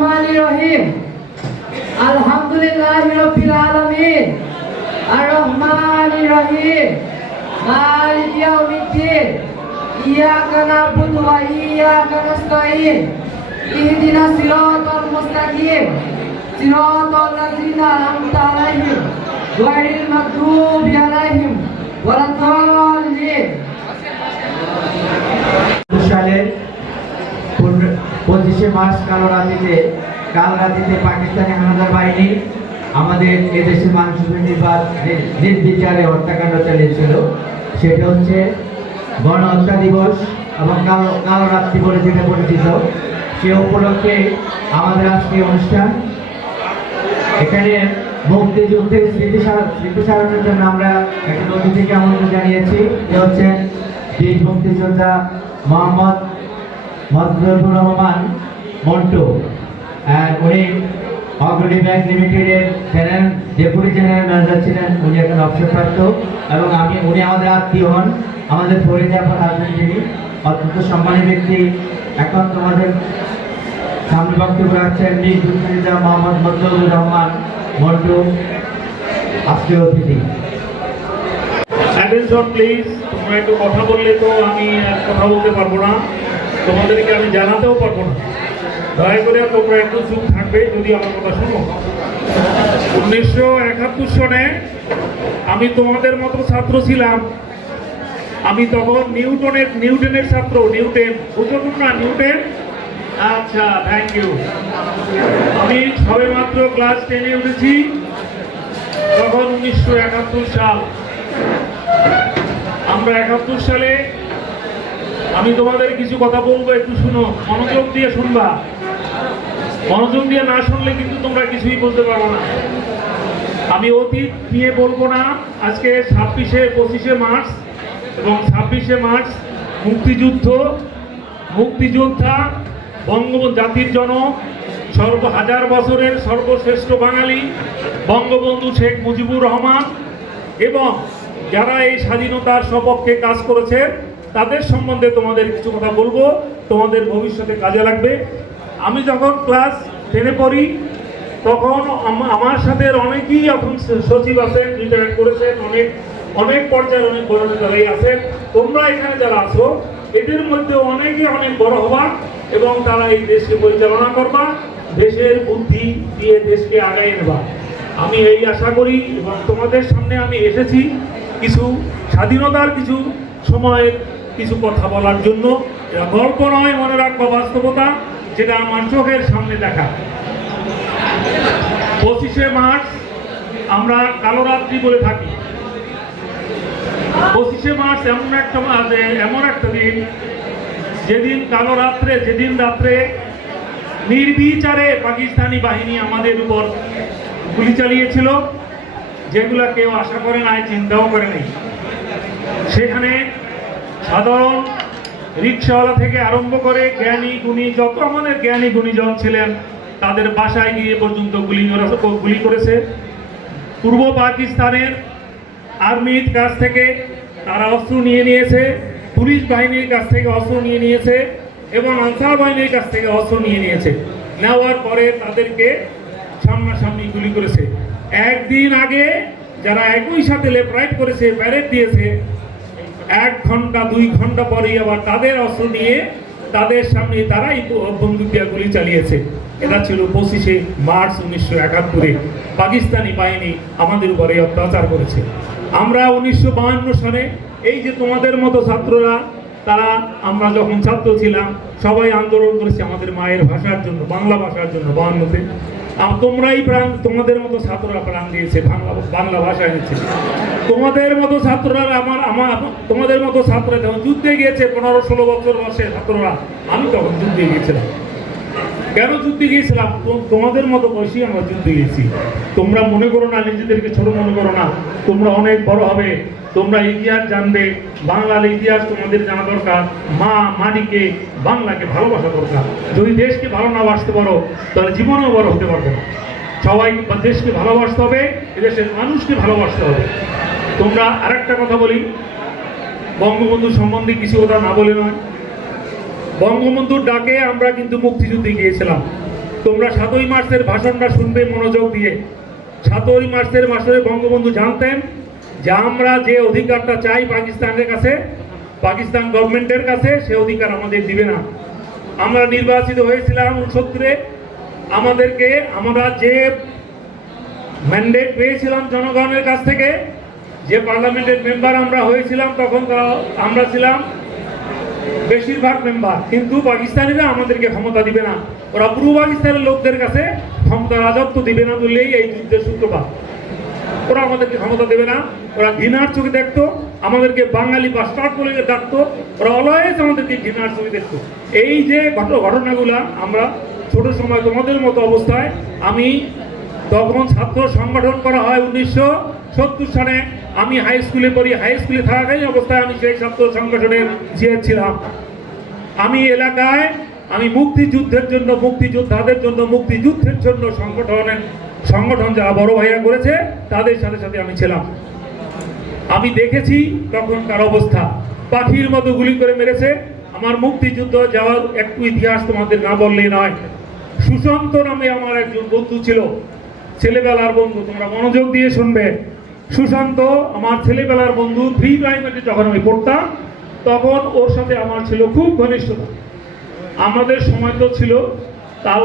Bismillahirrahmanirrahim. Alhamdulillahirabbil alamin. Ar-Rahmanirrahim. Maliki yaumiddin. Iyyaka na'budu wa iyyaka nasta'in. Ihdinas siratal mustaqim. Siratal ladzina an'amta 'alaihim ghairil maghdubi 'alaihim ওয়ালাদ-দাল্লিন। সালের 25শে March কাল রাতে পাকিস্তানি হানাদার বাহিনী আমাদের এদেশের মানুষের নির্বিচারে হত্যাকাণ্ড চালিয়েছিল। সেটা হচ্ছে গণহত্যা দিবস এবং কালো রাত্রি বলে যেটা পরিচিত। সে উপলক্ষে আমাদের আজকের অনুষ্ঠান। এখানে মুক্তিযুদ্ধের স্মৃতিচারণের জন্য আমরা একটা অতিথিকে আমন্ত্রণ জানিয়েছি। যে হচ্ছেন বীর মুক্তিযোদ্ধা মোহাম্মদ মজরুর রহমান মন্টু। উনি অগ্রণী ব্যাংক লিমিটেডের ডেপুটি জেনারেল ম্যানেজার ছিলেন। উনি এখন অবসরপ্রাপ্ত এবং উনি আমাদের আত্মীয় হন, আমাদের ফরিদাবাদ হাজবেন্ড। যিনি অত্যন্ত সম্মানী ব্যক্তি। এখন তোমাদের সামনে বক্তব্য রাখছেন বীর মুক্তিযোদ্ধা মোহাম্মদ মজরুর রহমান মন্টু, আজকের অতিথি। Attention please. তোমরা একটু কথা বললে তো আমি কথা বলতে পারবো না, তোমাদেরকে আমি জানাতেও পারবো না। দয়া করে তোমরা একটু চুপ থাকবে যদি আমার কথা শোনো। 1971 সনে আমি তোমাদের মতো ছাত্র ছিলাম। আমি তখন নিউটনের ছাত্র। নিউটন বুঝো তোমরা? নিউটন, আচ্ছা, থ্যাংক ইউ। আমি সবে মাত্র ক্লাস 10-এ উঠেছি। তখন 1971 সাল। আমরা 71 সালে আমি তোমাদের কিছু কথা বলবো, একটু শুনো, মনোযোগ দিয়ে শুনবা। মনোযোগ দিয়ে না শুনলে কিন্তু তোমরা কিছুই বলতে পারবো না। আমি অতীত নিয়ে বলবো না। আজকে 25শে মার্চ এবং 26শে মার্চ মুক্তিযোদ্ধা বঙ্গবন্ধু, জাতির জনক, হাজার বছরের সর্বশ্রেষ্ঠ বাঙালি বঙ্গবন্ধু শেখ মুজিবুর রহমান এবং যারা এই স্বাধীনতার সপক্ষে কাজ করেছে তাদের সম্বন্ধে তোমাদের কিছু কথা বলবো, তোমাদের ভবিষ্যতে কাজে লাগবে। আমি যখন ক্লাস 10-এ পড়ি তখন আমার সাথে অনেকেই এখন সচিব আছেন, রিটায়ার করেছেন, অনেক পর্যায়ে অনেক বড় নেতারাই আছেন। তোমরা এখানে যারা আছো এদের মধ্যে অনেকে অনেক বড় হবা এবং তারা এই দেশকে পরিচালনা করবা, দেশের বুদ্ধি দিয়ে দেশকে আগায় নেবা। আমি এই আশা করি এবং তোমাদের সামনে আমি এসেছি কিছু স্বাধীনতার কিছু সময়ের কিছু কথা বলার জন্য। গল্প নয়, মনে রাখবা বাস্তবতা, যেটা আমার চোখের সামনে দেখা। 25শে মার্চ আমরা কালো রাত্রি বলে থাকি। 25শে মার্চ এমন একটা দিন যেদিন কালো রাত্রে, যেদিন রাত্রে নির্বিচারে পাকিস্তানি বাহিনী আমাদের উপর গুলি চালিয়েছিল, যেগুলা কেউ আশা করে নাই, চিন্তাও করে নাই। সেখানে সাধারণ রিক্সাওয়ালা থেকে আরম্ভ করে জ্ঞানী গুণী, যত আমাদের জ্ঞানী গুণীজন ছিলেন তাদের বাসায় গিয়ে পর্যন্ত গুলি করেছে। পূর্ব পাকিস্তানের আর্মির কাছ থেকে তারা অস্ত্র নিয়ে নিয়েছে, পুলিশ বাহিনীর কাছ থেকে অস্ত্র নিয়ে নিয়েছে এবং আনসার বাহিনীর কাছ থেকে অস্ত্র নিয়ে নিয়েছে। নেওয়ার পরে তাদেরকে সামনাসামনি গুলি করেছে। একদিন আগে যারা একই সাথে লেফট রাইট করেছে, প্যারেড দিয়েছে, 1 ঘন্টা 2 ঘন্টা পরেই আবার তাদের অস্ত্র নিয়ে তাদের সামনে তারাই বন্দুক দিয়ে গুলি চালিয়েছে। এটা ছিল 25শে মার্চ 1971-এ পাকিস্তানি বাহিনী আমাদের উপরে অত্যাচার করেছে। আমরা 1952 সালে এই যে তোমাদের মতো ছাত্ররা, তারা আমরা যখন ছাত্র ছিলাম সবাই আন্দোলন করেছি আমাদের মায়ের ভাষার জন্য, বাংলা ভাষার জন্য। 52-তে তোমরাই তোমাদের মতো ছাত্ররা প্রাণ দিয়েছে, বাংলা ভাষা এনেছে। তোমাদের মতো ছাত্ররা তোমাদের মতো ছাত্ররা যখন যুদ্ধে গিয়েছে 15-16 বছর বয়সে ছাত্ররা, আমি তখন যুদ্ধে গিয়েছিলাম। কেন যুদ্ধে গিয়েছিলাম? তোমাদের মতো বয়সী আমরা যুদ্ধে গিয়েছি। তোমরা মনে করো না, নিজেদেরকে ছোট মনে করো না, তোমরা অনেক বড় হবে, তোমরা ইতিহাস জানবে। বাংলার ইতিহাস তোমাদের জানা দরকার। মাটিকে, বাংলাকে ভালোবাসা দরকার। যদি দেশকে ভালো না বাসতে পারো তাহলে জীবনেও বড় হতে পারবে না। সবাই দেশকে ভালোবাসতে হবে, এদেশের মানুষকে ভালোবাসতে হবে। তোমরা আরেকটা কথা বলি, বঙ্গবন্ধু সম্বন্ধে কিছু কথা না বলে নয়। বঙ্গবন্ধুর ডাকে আমরা কিন্তু মুক্তিযুদ্ধে গিয়েছিলাম। তোমরা 7ই মার্চের ভাষণটা শুনবে মনোযোগ দিয়ে। 7ই মার্চের মাসে বঙ্গবন্ধু জানতেন যে আমরা যে অধিকারটা চাই পাকিস্তানের কাছে, পাকিস্তান গভর্নমেন্টের কাছে, সে অধিকার আমাদের দিবে না। আমরা নির্বাচিত হয়েছিলাম 69-এ, আমাদেরকে আমরা যে ম্যান্ডেট পেয়েছিলাম জনগণের কাছ থেকে, যে পার্লামেন্টের মেম্বার আমরা হয়েছিলাম, তখন আমরা ছিলাম বেশিরভাগ মেম্বার, কিন্তু পাকিস্তানিরা আমাদেরকে ক্ষমতা দিবে না। ওরা পূর্ব পাকিস্তানের লোকদের কাছে ক্ষমতা রাজত্ব দিবে না বললেই এই যুদ্ধের সূত্রপাত। ওরা আমাদেরকে ক্ষমতা দেবে না, ওরা ঘৃণার চোখে দেখতো, আমাদেরকে বাঙালি বাস্টার্ড বলে ডাকতো, ওরা অলওয়েজ আমাদেরকে ঘৃণার চোখে দেখতো। এই যে ঘটনাগুলা আমরা ছোট সময় তোমাদের মতো অবস্থায়, আমি তখন ছাত্র সংগঠন করা হয় 1970 সালে। আমি হাই স্কুলে পড়ি, হাই স্কুলে থাকাকালীন অবস্থায় আমি সেই ছাত্র সংগঠনের চেয়ার ছিলাম। আমি এলাকায় আমি মুক্তিযুদ্ধের জন্য, মুক্তিযোদ্ধাদের জন্য, মুক্তিযুদ্ধের জন্য সংগঠন যারা বড় ভাইয়া করেছে তাদের সাথে সাথে আমি ছিলাম। আমি দেখেছি তখনকার অবস্থা, পাখির মতো গুলি করে মেরেছে। আমার মুক্তিযুদ্ধ যাওয়ার একটু ইতিহাস তোমাদের না বললেই নয়। সুশান্ত নামে আমার একজন বন্ধু ছিল, ছেলেবেলার বন্ধু, তোমরা মনোযোগ দিয়ে শুনবে। সুশান্ত আমার ছেলেবেলার বন্ধু। 3 প্রাইমারিতে যখন আমি পড়তাম তখন ওর সাথে আমার ছিল খুব ঘনিষ্ঠতা। আমাদের সময় তো ছিল তাল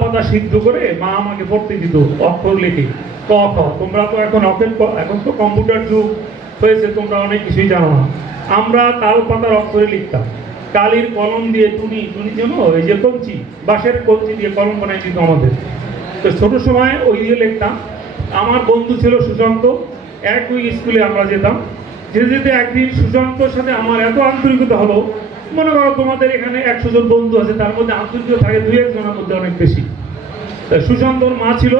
পাতা সিদ্ধ করে মা আমাকে পড়তে দিত অক্ষর লিখে, ক খ। তোমরা তো এখন তো কম্পিউটার যুগ হয়েছে, তোমরা অনেক কিছুই জানো না। আমরা তাল পাতার অক্ষরে লিখতাম, কালির কলম দিয়ে টুনি যেন এই যে কঞ্চি, বাঁশের কঞ্চি দিয়ে কলম বানাই দিত আমাদের। তো ছোট সময় ওই দিয়ে লিখতাম। আমার বন্ধু ছিল সুশান্ত, একই স্কুলে আমরা যেতাম। যেতে একদিন সুশান্তর সাথে আমার এত আন্তরিকতা হলো, মনে করো তোমাদের এখানে 100 জন বন্ধু আছে, তার মধ্যে আন্তরিকতা থাকে 2-1 জনের মধ্যে অনেক বেশি। সুশান্তর মা ছিল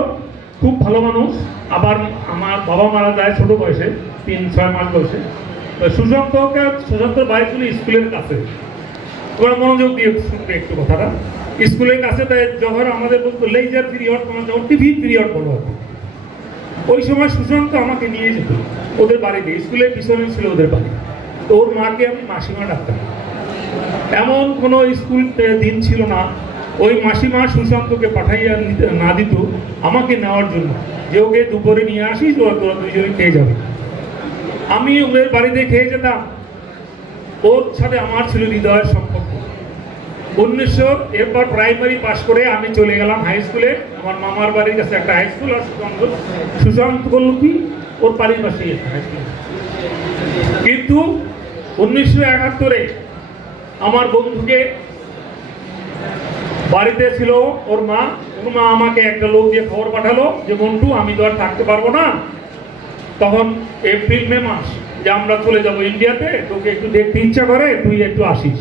খুব ভালো মানুষ, আবার আমার বাবা মারা যায় ছোট বয়সে, 3-6 মাস বয়সে। সুশান্তর বাড়ি ছিল স্কুলের কাছে। তোমরা মনোযোগ দিয়ে শুনবে একটু কথাটা। স্কুলের কাছে তাই যখন আমাদের বলতো লেজার পিরিয়ড, তোমার যখন টিভি পিরিয়ড বলো, ওই সময় সুশান্ত আমাকে নিয়ে যেত ওদের বাড়িতে। স্কুলের পিছনে ছিল ওদের বাড়ি। তো ওর মাকে আমি মাসিমা ডাকতাম। এমন কোনো স্কুল দিন ছিল না ওই মাসিমা সুশান্তকে পাঠাইয়া না দিত আমাকে নেওয়ার জন্য, যে ওকে দুপুরে নিয়ে আসিস, তোরা 2 জনে খেয়ে যাবে। আমি ওদের বাড়িতে খেয়ে যেতাম। ওর সাথে আমার ছিল হৃদয়ের সম্পর্ক। এরপর প্রাইমারি পাস করে আমি চলে গেলাম হাই স্কুলে। আমার মামার বাড়ির কাছে একটা হাই স্কুল, আর সুশান্ত করল কি ওর বাড়ির পাশেই একটা হাই স্কুল। কিন্তু 1971-এ আমার বন্ধুকে বাড়িতে ছিল ওর মা আমাকে একটা লোক দিয়ে খবর পাঠালো যে মন্টু, আমি তো আর থাকতে পারবো না, তখন এপ্রিল-মে মাস, যে আমরা চলে যাব ইন্ডিয়াতে, তোকে একটু দেখতে ইচ্ছা করে, তুই একটু আসিস।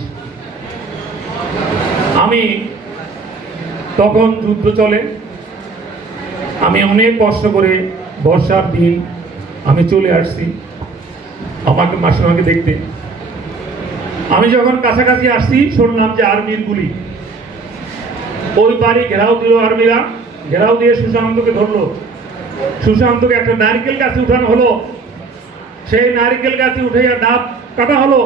আমি তখন যুদ্ধ চলে, আমি অনেক কষ্ট করে বর্ষার দিন আমি চলে আসছি আমাকে মাসিমাকে দেখতে। আমি যখন কাছাকাছি আসছি শুনলাম যে আর্মির গুলি। ওই বাড়ি ঘেরাও দিল আর্মিরা, ঘেরাও দিয়ে সুশান্তকে ধরলো। সুশান্তকে একটা নারকেল গাছে উঠানো হলো, সেই নারকেল গাছে উঠাইয়া ডাব কাটা হলো।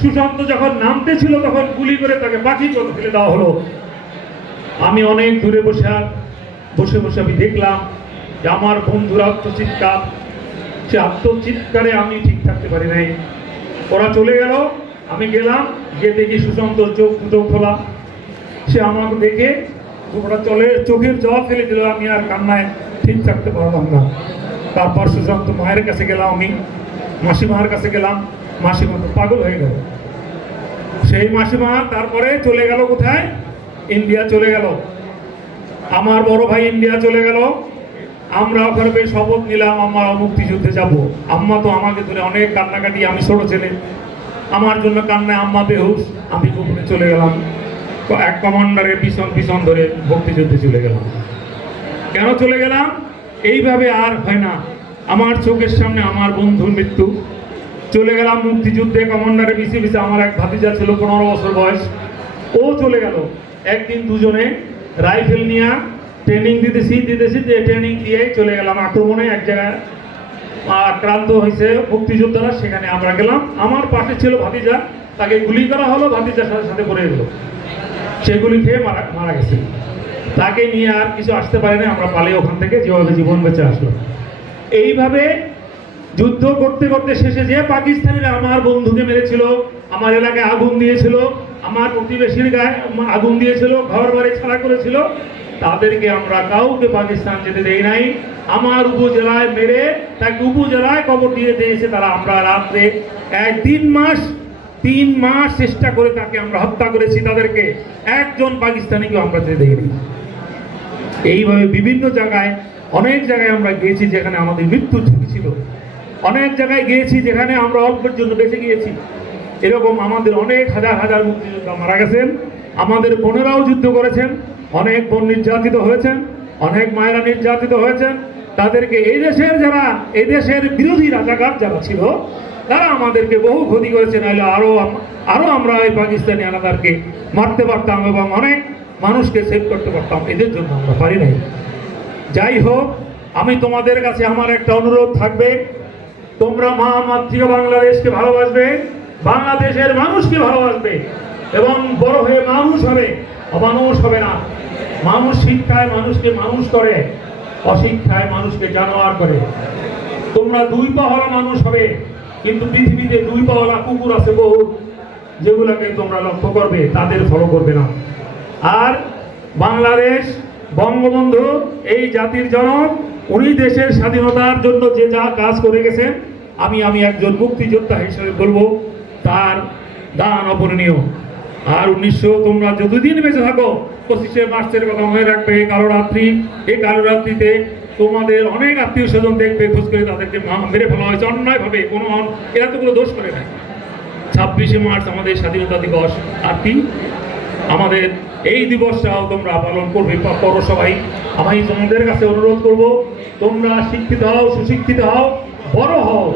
সুশান্ত যখন নামতে ছিল তখন গুলি করে তাকে পাখি চোখ ফেলে দেওয়া হলো। আমি অনেক দূরে বসে আমি দেখলাম যে আমার বন্ধুরা আত্মচিৎকার, সে আত্মচিৎকারে আমি ঠিক থাকতে পারি নাই। ওরা চলে গেল, আমি গেলাম, গিয়ে দেখি সুশান্তর চোখ খোলা। সে আমাকে দেখে ওরা চোখের জল ফেলে দিল। আমি আর কান্নায় ঠিক থাকতে পারলাম না। তারপর সুশান্ত মায়ের কাছে গেলাম, আমি মাসিমার কাছে গেলাম। মাসিমা তো পাগল হয়ে গেল। সেই মাসিমা তারপরে চলে গেল কোথায়? ইন্ডিয়া চলে গেল। আমার বড় ভাই ইন্ডিয়া চলে গেল। আমরা ওখানে বেশ শপথ নিলাম আমরা মুক্তিযুদ্ধে যাব। আম্মা তো আমাকে ধরে অনেক কান্নাকাটি, আমি ছোট ছেলে, আমার জন্য কান্নায় আম্মা বেহুশ। আমি গোপনে চলে গেলাম, এক কমান্ডারের পিছন ধরে মুক্তিযুদ্ধে চলে গেলাম। কেন চলে গেলাম? এইভাবে আর হয় না। আমার চোখের সামনে আমার বন্ধুর মৃত্যু। চলে গেলাম মুক্তিযুদ্ধে, কমান্ডারের পিছে আমার এক ভাতিজা ছিল 15 বছর বয়স, ও চলে গেল। একদিন দুজনে রাইফেল নিয়ে ট্রেনিং দিতেছি যে ট্রেনিং দিয়ে চলে গেলাম আক্রমণে। এক জায়গায় আক্রান্ত হয়েছে মুক্তিযোদ্ধারা, সেখানে আমরা গেলাম। আমার পাশে ছিল ভাতিজা, তাকে গুলি করা হলো, ভাতিজার সাথে পড়ে গেল, সেগুলি খেয়ে মারা গেছে। তাকে নিয়ে আর কিছু আসতে পারে না, আমরা পালিয়ে ওখান থেকে যেভাবে জীবন বেঁচে আসলো। এইভাবে যুদ্ধ করতে করতে শেষে যে পাকিস্তানিরা আমার বন্ধুকে মেরেছিল, আমার এলাকায় আগুন দিয়েছিল, আমার প্রতিবেশীর গায়ে আগুন দিয়েছিল, ঘর বাড়ি ছাড়া করেছিল, তাদেরকে আমরা কাউকে পাকিস্তান যেতে দেই নাই। আমার উপজেলায় মেরে তাকে উপজেলায় কবর দিয়ে দিয়েছে তারা। আমরা রাত্রে 3 মাস চেষ্টা করে তাকে আমরা হত্যা করেছি। তাদেরকে একজন পাকিস্তানিকেও আমরা যেতে দেইনি। এইভাবে বিভিন্ন জায়গায়, অনেক জায়গায় আমরা গিয়েছি যেখানে আমাদের মৃত্যুর ঝুঁকি ছিল, অনেক জায়গায় গিয়েছি যেখানে আমরা অল্পের জন্য বেঁচে গিয়েছি। এরকম আমাদের অনেক হাজার হাজার মুক্তিযোদ্ধা মারা গেছেন, আমাদের বোনেরাও যুদ্ধ করেছেন, অনেক বোন নির্যাতিত হয়েছেন, অনেক মায়েরা নির্যাতিত হয়েছেন। তাদেরকে এই দেশের বিরোধী রাজাকার যারা ছিল তারা আমাদেরকে বহু ক্ষতি করেছে, নাহলে আরো আমরা এই পাকিস্তানি হানাদারকে মারতে পারতাম এবং অনেক মানুষকে সেভ করতে পারতাম। এদের জন্য আমরা পারি নাই। যাই হোক, আমি তোমাদের কাছে আমার একটা অনুরোধ থাকবে, তোমরা মাতৃ বাংলাদেশকে ভালোবাসবে, বাংলাদেশের মানুষকে ভালোবাসবে এবং বড় হয়ে মানুষ হবে, অমানুষ হবে না। মানুষ শিক্ষায় মানুষকে মানুষ করে, অশিক্ষায় মানুষকে জানোয়ার করে। তোমরা 2 পাওয়ালা মানুষ হবে, কিন্তু পৃথিবীতে 2 পাওয়ালা কুকুর আছে বহু, যেগুলোকে তোমরা লক্ষ্য করবে, তাদের ফলো করবে না। আর বাংলাদেশ, বঙ্গবন্ধু এই জাতির জনক, উনি দেশের স্বাধীনতার জন্য যে যা কাজ করে গেছেন, আমি একজন মুক্তিযোদ্ধা হিসেবে বলবো তার দান অপূরণীয়। আর 1900 তোমরা যতদিন বেঁচে থাকো, 25শে মার্চের কথা মনে রাখবে। এই কালো রাত্রিতে তোমাদের অনেক আত্মীয় স্বজন দেখবে, খোঁজ করে তাদেরকে মেরে ফেলা হয়েছে অন্যায়ভাবে। এরা তো কোনো দোষ করে নাই। 26শে মার্চ আমাদের স্বাধীনতা দিবস। আর কি আমাদের এই দিবসটাও তোমরা পালন করো সবাই। আমি তোমাদের কাছে অনুরোধ করব, তোমরা শিক্ষিত হও, সুশিক্ষিত হও, বড় হও,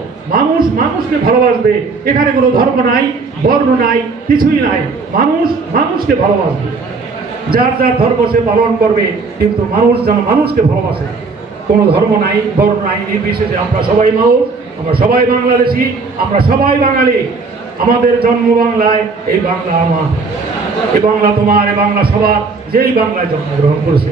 মানুষকে ভালোবাসবে। এখানে কোনো ধর্ম নাই, বর্ণ নাই, কিছুই নাই। মানুষকে ভালোবাসবে, যার যার ধর্ম সে পালন করবে, কিন্তু মানুষ যেন মানুষকে ভালোবাসে। কোনো ধর্ম নাই, বর্ণ নাই, নির্বিশেষে আমরা সবাই মানুষ, আমরা সবাই বাংলাদেশি, আমরা সবাই বাঙালি। আমাদের জন্ম বাংলায়, এই বাংলা আমার, এ বাংলা তোমার, এ বাংলা সবার, যেই বাংলায় জন্মগ্রহণ করেছে।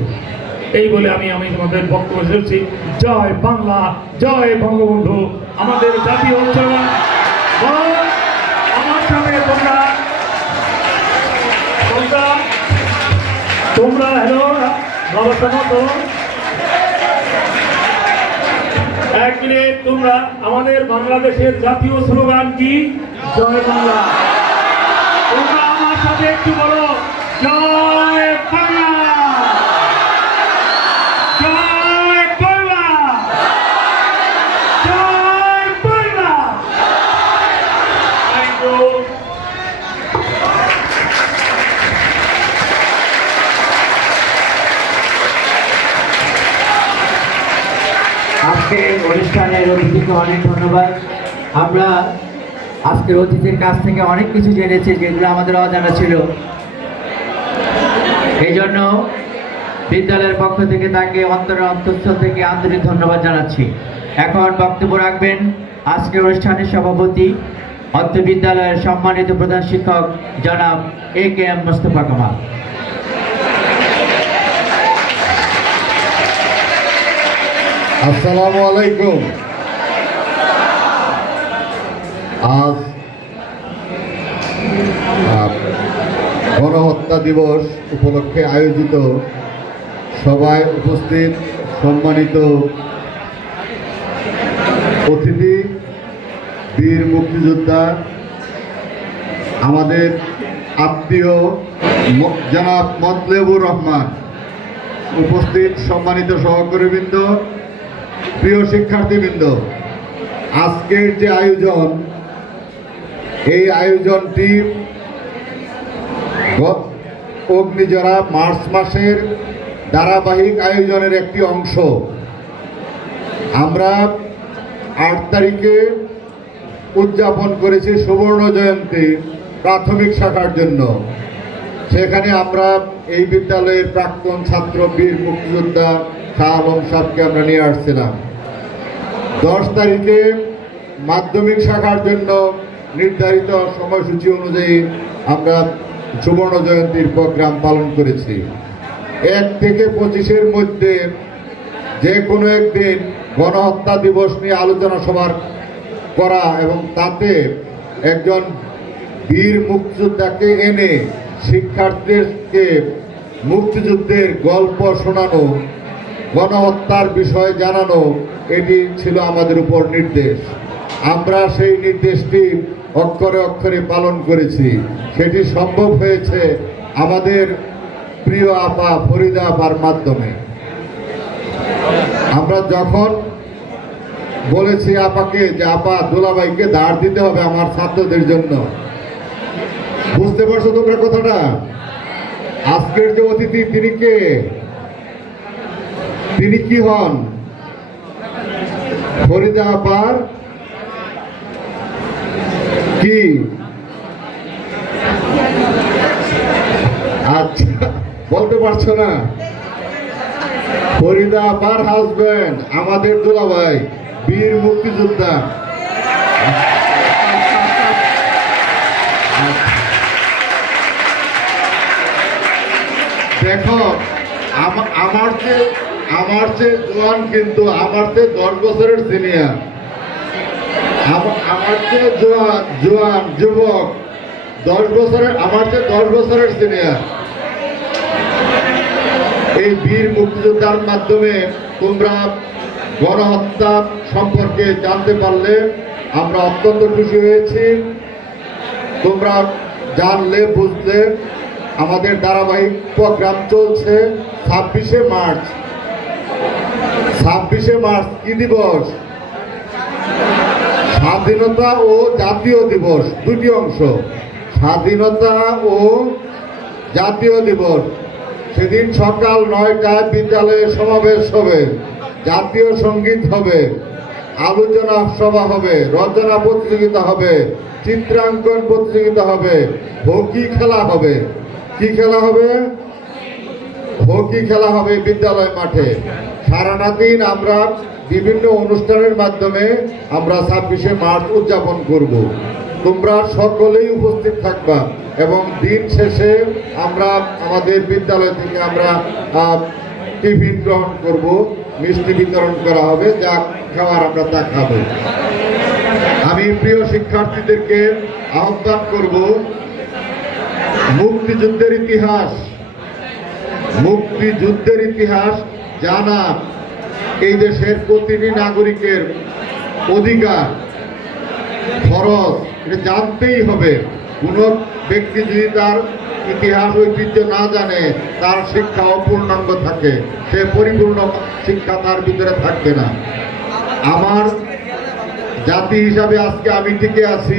এই বলে আমি তোমাদের বক্তব্য শেষ করছি। জয় বাংলা, জয় বঙ্গবন্ধু, আমাদের জাতীয় উচ্চারণ। আমার সাথে তোমরা হ্যালো বাবা, এক মিনিট, তোমরা আমাদের বাংলাদেশের জাতীয় স্লোগান কি? জয় বাংলা। তোমরা আমার সাথে একটু বলো, জয় বাংলা, জয় বাংলা, জয় বাংলা। Thank you. আজকে অনুষ্ঠানের অতিথিকে অনেক ধন্যবাদ। আমরা আজকের অতিথির কাছ থেকে অনেক কিছু জেনেছি, যেগুলো আমাদের অজানা ছিল। এই জন্য বিদ্যালয়ের পক্ষ থেকে তাকে অন্তঃস্থল থেকে আন্তরিক ধন্যবাদ জানাচ্ছি। এখন বক্তব্য রাখবেন আজকের অনুষ্ঠানের সভাপতি, অত্র বিদ্যালয়ের সম্মানিত প্রধান শিক্ষক জনাব AKM মোস্তফা কামাল। আসসালামু আলাইকুম। আজ গণহত্যা দিবস উপলক্ষে আয়োজিত সভায় উপস্থিত সম্মানিত অতিথি, বীর মুক্তিযোদ্ধা, আমাদের আত্মীয় জনাব মতলেবুর রহমান, উপস্থিত সম্মানিত সহকর্মীবৃন্দ, প্রিয় শিক্ষার্থীবৃন্দ, আজকের যে আয়োজন, এই আয়োজনটি অগ্নিজরা মার্চ মাসের ধারাবাহিক আয়োজনের একটি অংশ। আমরা 8 তারিখে উদযাপন করেছি সুবর্ণ জয়ন্তী প্রাথমিক শাখার জন্য। সেখানে আমরা এই বিদ্যালয়ের প্রাক্তন ছাত্র বীর মুক্তিযোদ্ধা শাহ আলম সাহেবকে আমরা নিয়ে আসছিলাম। 10 তারিখে মাধ্যমিক শাখার জন্য নির্ধারিত সময়সূচি অনুযায়ী আমরা সুবর্ণ জয়ন্তীর প্রোগ্রাম পালন করেছি। 1 থেকে 25-এর মধ্যে যে কোনো একদিন গণহত্যা দিবস নিয়ে আলোচনা সভা করা এবং তাতে একজন বীর মুক্তিযোদ্ধাকে এনে শিক্ষার্থীদেরকে মুক্তিযুদ্ধের গল্প শোনানো, গণহত্যার বিষয়ে জানানো, এটি ছিল আমাদের উপর নির্দেশ। আমরা সেই নির্দেশটি অক্ষরে অক্ষরে পালন করেছি। সেটি সম্ভব হয়েছে আমাদের প্রিয় আপা ফরিদা আপার মাধ্যমে। আমরা যখন বলেছি আপাকে যে আপা দুলাভাইকে ধার দিতে হবে আমার ছাত্রদের জন্য, বুঝতে পারছো তোমরা কথাটা? আজকের যে অতিথি তিনি কে? তিনি কি হন? ফরিদা আপার কি? আচ্ছা, বলতে পারছো না? ফরিদা আপার হাজবেন্ড আমাদের দুলাভাই, বীর মুক্তিযোদ্ধা। দেখো, আমার চেয়ে জোয়ান, কিন্তু আমার চেয়ে 10 বছরের সিনিয়র। আমার চেয়ে জোয়ান যুবক 10 বছরের, আমার চেয়ে 10 বছরের সিনিয়র। এই বীর মুক্তিযোদ্ধার মাধ্যমে তোমরা গণহত্যা সম্পর্কে জানতে পারলে আমরা অত্যন্ত খুশি হয়েছি। তোমরা জানলে, বুঝলে। আমাদের ধারাবাহিক প্রোগ্রাম চলছে 26শে মার্চ। 26শে মার্চ কি দিবস? স্বাধীনতা ও জাতীয় দিবস, দুটি অংশ। স্বাধীনতা ও জাতীয় দিবস। সেদিন সকাল 9টায় বিদ্যালয়ে সমাবেশ হবে, জাতীয় সঙ্গীত হবে, আলোচনা সভা হবে, রচনা প্রতিযোগিতা হবে, চিত্রাঙ্কন প্রতিযোগিতা হবে, হকি খেলা হবে। কি খেলা হবে? হকি খেলা হবে বিদ্যালয় মাঠে। সারাটা দিন আমরা বিভিন্ন অনুষ্ঠানের মাধ্যমে আমরা 26শে মার্চ উদযাপন করব। তোমরা সকলেই উপস্থিত থাকবা এবং দিন শেষে আমরা আমাদের বিদ্যালয় থেকে আমরা টিফিন গ্রহণ করব, মিষ্টি বিতরণ করা হবে, যা খাওয়ার আমরা তা খাবো। আমি প্রিয় শিক্ষার্থীদেরকে আহ্বান করব, মুক্তিযুদ্ধের ইতিহাস জানা এই দেশের প্রতিটি নাগরিকের অধিকার, ফরজ। এটা জানতেই হবে। কোনো ব্যক্তি যদি তার ইতিহাস ঐতিহ্য না জানে, তার শিক্ষা অপূর্ণাঙ্গ থাকে, সে পরিপূর্ণ শিক্ষা তার ভিতরে থাকবে না। আমার জাতি হিসাবে আজকে আমি টিকে আছি,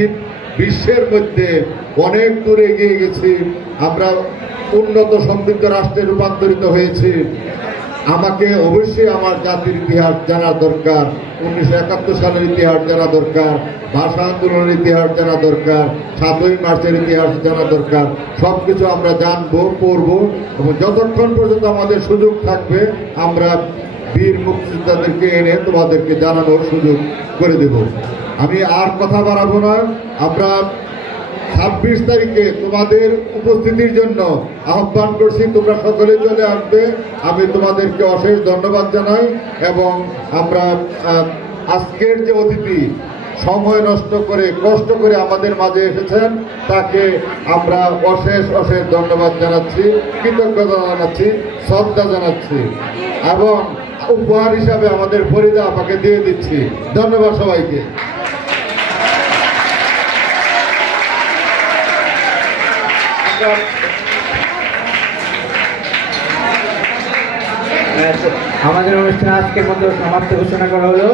বিশ্বের মধ্যে অনেক দূরে এগিয়ে গেছি, আমরা উন্নত সমৃদ্ধ রাষ্ট্রে রূপান্তরিত হয়েছি। আমাকে অবশ্যই আমার জাতির ইতিহাস জানা দরকার, 1971 সালের ইতিহাস জানা দরকার, ভাষা আন্দোলনের ইতিহাস জানা দরকার, 7ই মার্চের ইতিহাস জানা দরকার। সব কিছু আমরা জানবো, পড়বো এবং যতক্ষণ পর্যন্ত আমাদের সুযোগ থাকবে আমরা বীর মুক্তিযোদ্ধাদেরকে এনে তোমাদেরকে জানানোর সুযোগ করে দেব। আমি আর কথা বাড়াবো না। আমরা 26 তারিখে তোমাদের উপস্থিতির জন্য আহ্বান করছি, তোমরা সকলে চলে আসবে। আমি তোমাদেরকে অশেষ ধন্যবাদ জানাই এবং আমরা আজকের যে অতিথি সময় নষ্ট করে কষ্ট করে আমাদের মাঝে এসেছেন, তাকে আমরা অশেষ ধন্যবাদ জানাচ্ছি, কৃতজ্ঞতা জানাচ্ছি, শ্রদ্ধা জানাচ্ছি এবং উপহার হিসাবে আমাদের ফরিদা আপাকে দিয়ে দিচ্ছি। ধন্যবাদ সবাইকে। আমাদের অনুষ্ঠান আজকের মতো সমাপ্ত ঘোষণা করা হলো।